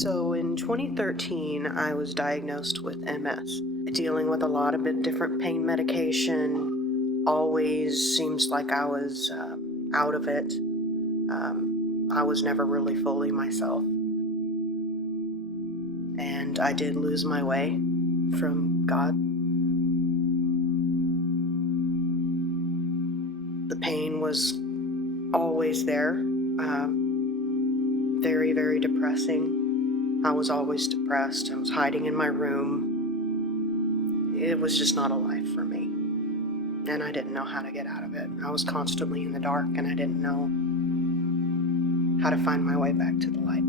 So in 2013, I was diagnosed with MS, dealing with a lot of different pain medication. Always seems like I was out of it. I was never really fully myself. And I did lose my way from God. The pain was always there. Very, very depressing. I was always depressed. I was hiding in my room. It was just not a life for me. And I didn't know how to get out of it. I was constantly in the dark, and I didn't know how to find my way back to the light.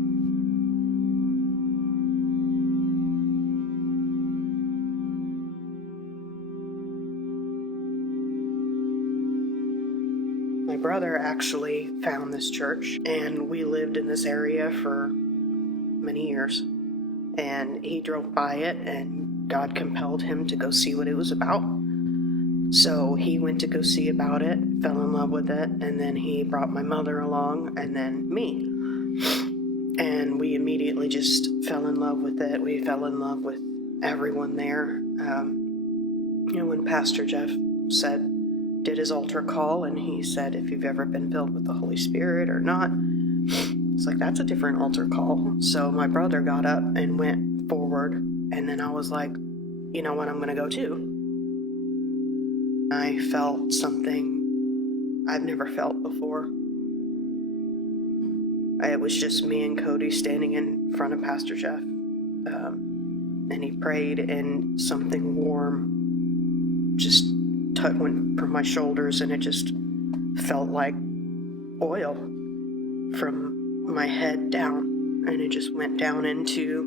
My brother actually found this church, and we lived in this area for many years. And he drove by it, and God compelled him to go see what it was about. So he went to go see about it, fell in love with it, and then he brought my mother along, and then me. And we immediately just fell in love with it. We fell in love with everyone there. When Pastor Jeff did his altar call, and he said, if you've ever been filled with the Holy Spirit or not, it's like, that's a different altar call. So my brother got up and went forward, and then I was like, you know what, I'm going to go too. I felt something I've never felt before. It was just me and Cody standing in front of Pastor Jeff. And he prayed, and something warm just went from my shoulders, and it just felt like oil from my head down. And it just went down into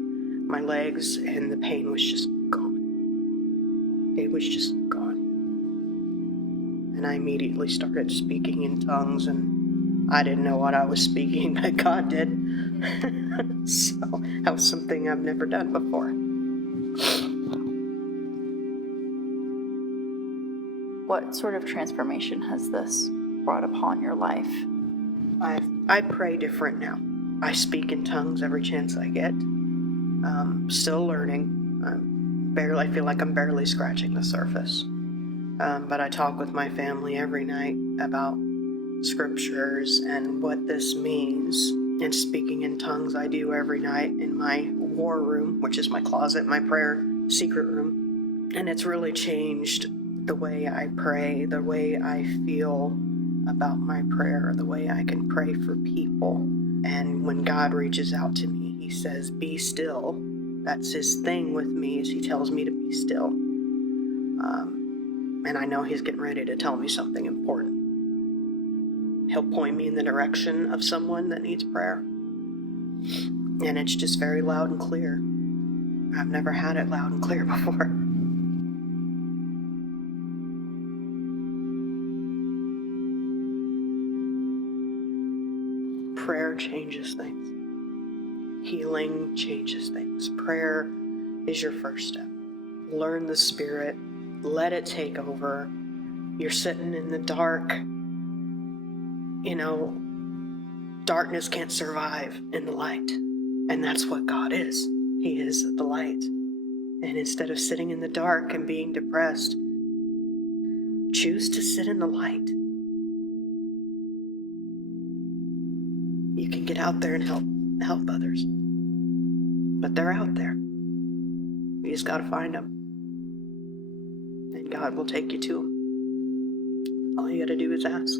my legs, and the pain was just gone. It was just gone. And I immediately started speaking in tongues, and I didn't know what I was speaking, but God did. So that was something I've never done before. What sort of transformation has this brought upon your life? I pray different now. I speak in tongues every chance I get. Still learning. I feel like I'm barely scratching the surface. But I talk with my family every night about scriptures and what this means. And speaking in tongues I do every night in my war room, which is my closet, my prayer secret room. And it's really changed the way I pray, the way I feel about my prayer, the way I can pray for people. And when God reaches out to me, he says, be still. That's his thing with me, is he tells me to be still. And I know he's getting ready to tell me something important. He'll point me in the direction of someone that needs prayer. And it's just very loud and clear. I've never had it loud and clear before. Prayer changes things. Healing changes things. Prayer is your first step. Learn the Spirit. Let it take over. You're sitting in the dark. Darkness can't survive in the light. And that's what God is. He is the light. And instead of sitting in the dark and being depressed, choose to sit in the light. You can get out there and help others. But they're out there. You just got to find them. And God will take you to them. All you got to do is ask.